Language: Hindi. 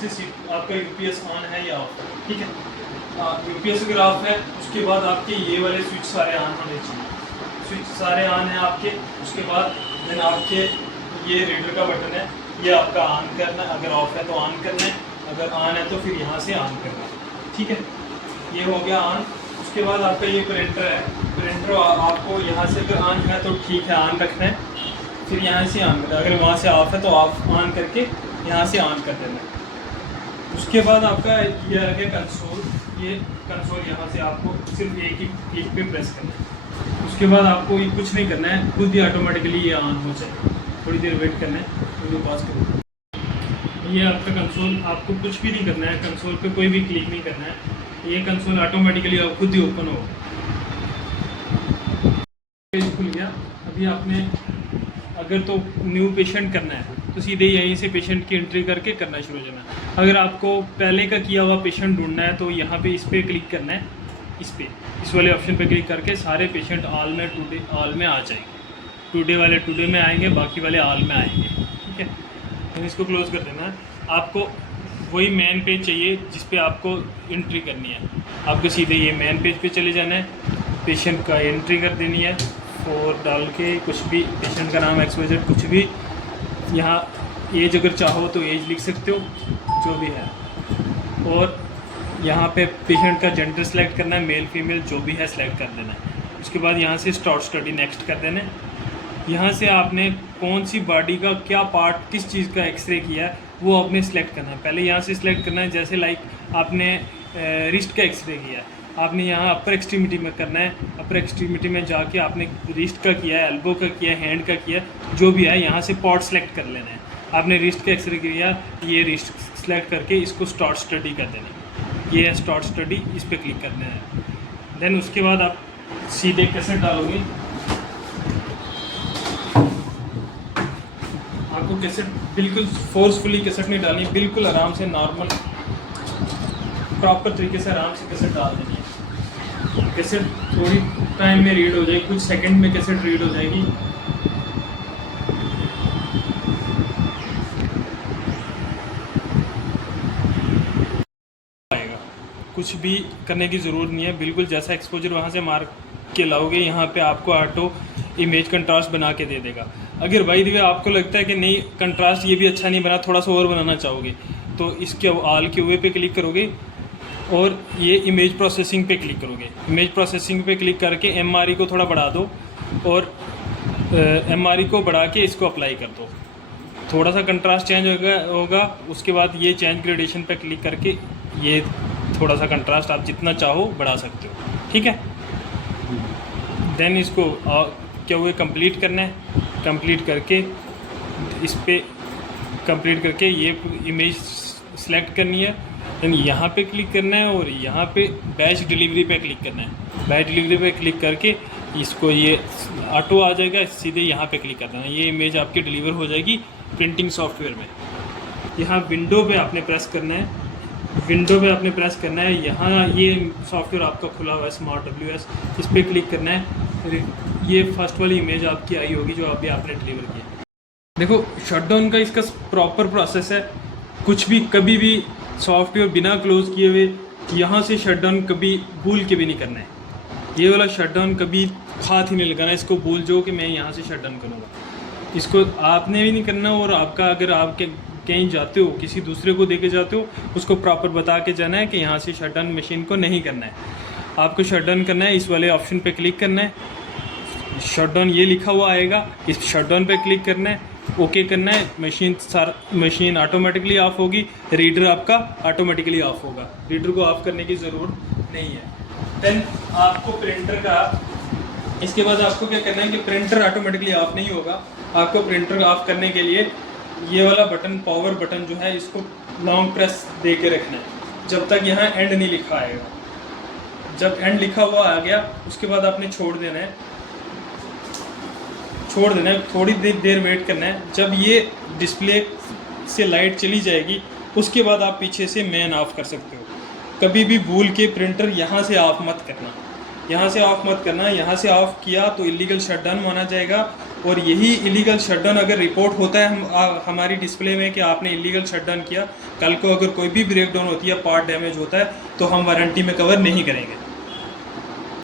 से आपका यूपीएस ऑन है या ऑफ है, ठीक है। यूपीएस अगर ऑफ है उसके बाद आपके ये वाले स्विच सारे ऑन होने चाहिए, स्विच सारे ऑन है आपके। उसके बाद देन आपके ये रीडर का बटन है, ये आपका ऑन करना है, अगर ऑफ है तो ऑन करना है, अगर ऑन है तो फिर यहाँ से ऑन करना है, ठीक है। ये हो गया ऑन। उसके बाद आपका ये प्रिंटर है, प्रिंटर आपको यहाँ से अगर ऑन है तो ठीक है ऑन रखना है, फिर यहाँ से ऑन करना है, अगर वहाँ से ऑफ है तो ऑफ ऑन करके यहाँ से ऑन कर देना है। उसके बाद आपका ये आ गया कंसोल, ये कंसोल यहाँ से आपको सिर्फ एक ही क्लिक पे प्रेस करना है। उसके बाद आपको ये कुछ नहीं करना है, खुद ही ऑटोमेटिकली ये ऑन हो जाएगा। थोड़ी देर वेट करना है, वीडियो पॉज करो। ये आपका कंसोल, आपको कुछ भी नहीं करना है, कंसोल पे कोई भी क्लिक नहीं करना है, ये कंसोल ऑटोमेटिकली खुद ही ओपन होगा। पेज खुल गया। अभी आपने अगर तो न्यू पेशेंट करना है तो सीधे यहीं से पेशेंट की एंट्री करके करना शुरू हो जाना। अगर आपको पहले का किया हुआ पेशेंट ढूंढना है तो यहाँ पे इस पर क्लिक करना है, इस वाले ऑप्शन पे क्लिक करके सारे पेशेंट ऑल में टुडे ऑल में आ जाएंगे। टुडे वाले टुडे में आएंगे, बाकी वाले ऑल में आएंगे, ठीक है। तो इसको क्लोज कर देना है। आपको वही मेन पेज चाहिए जिस पे आपको एंट्री करनी है, आपको सीधे ये मेन पेज पे चले जाना है, पेशेंट का एंट्री कर देनी है, 4 डाल के कुछ भी पेशेंट का नाम XYZ कुछ भी, यहाँ एज अगर चाहो तो एज लिख सकते हो जो भी है, और यहाँ पे पेशेंट का जेंडर सेलेक्ट करना है, मेल फीमेल जो भी है सेलेक्ट कर देना है। उसके बाद यहाँ से स्टार्ट स्टडी नेक्स्ट कर देना है। यहाँ से आपने कौन सी बॉडी का क्या पार्ट किस चीज़ का एक्सरे किया है वो आपने सेलेक्ट करना है। पहले यहाँ से सिलेक्ट करना है, जैसे लाइक आपने रिस्ट का एक्सरे किया है, आपने यहाँ अपर एक्सट्रीमिटी में करना है। अपर एक्सट्रीमिटी में जाके आपने रिस्ट का किया है, एल्बो का किया है, हैंड का किया है, जो भी है यहाँ से पार्ट सेलेक्ट कर लेना है। आपने रिस्ट का एक्सरे किया, ये रिस्ट सेलेक्ट करके इसको स्टार्ट स्टडी कर देना है। ये है स्टार्ट स्टडी, इस पर क्लिक करना है। देन उसके बाद आप सीधे कैसेट डालोगे। आपको कैसेट बिल्कुल फोर्सफुली कैसेट नहीं डालनी, बिल्कुल आराम से नॉर्मल प्रॉपर तरीके से आराम से कैसेट डाल देनी है। कैसेट थोड़ी टाइम में रीड हो जाएगी, कुछ सेकंड में कैसेट रीड हो जाएगी। आएगा, कुछ भी करने की ज़रूरत नहीं है, बिल्कुल जैसा एक्सपोजर वहाँ से मार के लाओगे यहाँ पे आपको ऑटो इमेज कंट्रास्ट बना के दे देगा। अगर बाई द वे आपको लगता है कि नहीं कंट्रास्ट ये भी अच्छा नहीं बना, थोड़ा सा और बनाना चाहोगे तो इसके ऑल के पे क्लिक करोगे और ये इमेज प्रोसेसिंग पे क्लिक करोगे। इमेज प्रोसेसिंग पे क्लिक करके MRE को थोड़ा बढ़ा दो और MRE को बढ़ा के इसको अप्लाई कर दो, थोड़ा सा कंट्रास्ट चेंज होगा। उसके बाद ये चेंज ग्रेडेशन पे क्लिक करके ये थोड़ा सा कंट्रास्ट आप जितना चाहो बढ़ा सकते हो, ठीक है। देन इसको क्या हुए कंप्लीट करना है, कंप्लीट करके इस पे कंप्लीट करके ये इमेज सेलेक्ट करनी है। देन यहाँ पे क्लिक करना है और यहाँ पे बैच डिलीवरी पे क्लिक करना है। बैच डिलीवरी पे क्लिक करके इसको ये ऑटो आ जाएगा, सीधे यहाँ पे क्लिक कर देना है, ये इमेज आपकी डिलीवर हो जाएगी प्रिंटिंग सॉफ्टवेयर में। यहाँ विंडो पे आपने प्रेस करना है, विंडो पे आपने प्रेस करना है। यहाँ ये सॉफ्टवेयर आपका खुला हुआ है SmartWS, इस पर क्लिक करना है। ये फर्स्ट वाली इमेज आपकी आई होगी जो अभी आपने डिलीवर किया। देखो शटडाउन का इसका प्रॉपर प्रोसेस है, कुछ भी कभी भी सॉफ्टवेयर बिना क्लोज किए हुए यहाँ से शटडाउन कभी भूल के भी नहीं करना है। ये वाला शटडाउन कभी हाथ ही नहीं लगाना, इसको भूल जाओ कि मैं यहाँ से शटडाउन करूँगा, इसको आपने भी नहीं करना। और आपका अगर आप कहीं जाते हो किसी दूसरे को देके जाते हो उसको प्रॉपर बता के जाना है कि यहाँ से शटडाउन मशीन को नहीं करना है, आपको शटडाउन करना है। इस वाले ऑप्शन पे क्लिक करना है, शटडाउन ये लिखा हुआ आएगा, इस शटडाउन पे क्लिक करना है, ओके करना है। मशीन ऑटोमेटिकली ऑफ होगी, रीडर आपका ऑटोमेटिकली ऑफ होगा, रीडर को ऑफ करने की ज़रूरत नहीं है। देन आपको प्रिंटर का, इसके बाद आपको क्या करना है कि प्रिंटर ऑटोमेटिकली ऑफ नहीं होगा, आपको प्रिंटर ऑफ करने के लिए ये वाला बटन पावर बटन जो है इसको लॉन्ग प्रेस दे के रखना है जब तक यहाँ एंड नहीं लिखा आएगा। जब एंड लिखा हुआ आ गया उसके बाद आपने छोड़ देना है, थोड़ी देर वेट करना है। जब ये डिस्प्ले से लाइट चली जाएगी उसके बाद आप पीछे से मैन ऑफ कर सकते हो। कभी भी भूल के प्रिंटर यहाँ से ऑफ मत करना, यहाँ से ऑफ मत करना। यहाँ से ऑफ किया तो इलीगल शटडाउन माना जाएगा और यही इलीगल शटडाउन अगर रिपोर्ट होता है हमारी डिस्प्ले में कि आपने इलीगल शटडाउन किया, कल को अगर कोई भी ब्रेकडाउन होती है, पार्ट डैमेज होता है, तो हम वारंटी में कवर नहीं करेंगे।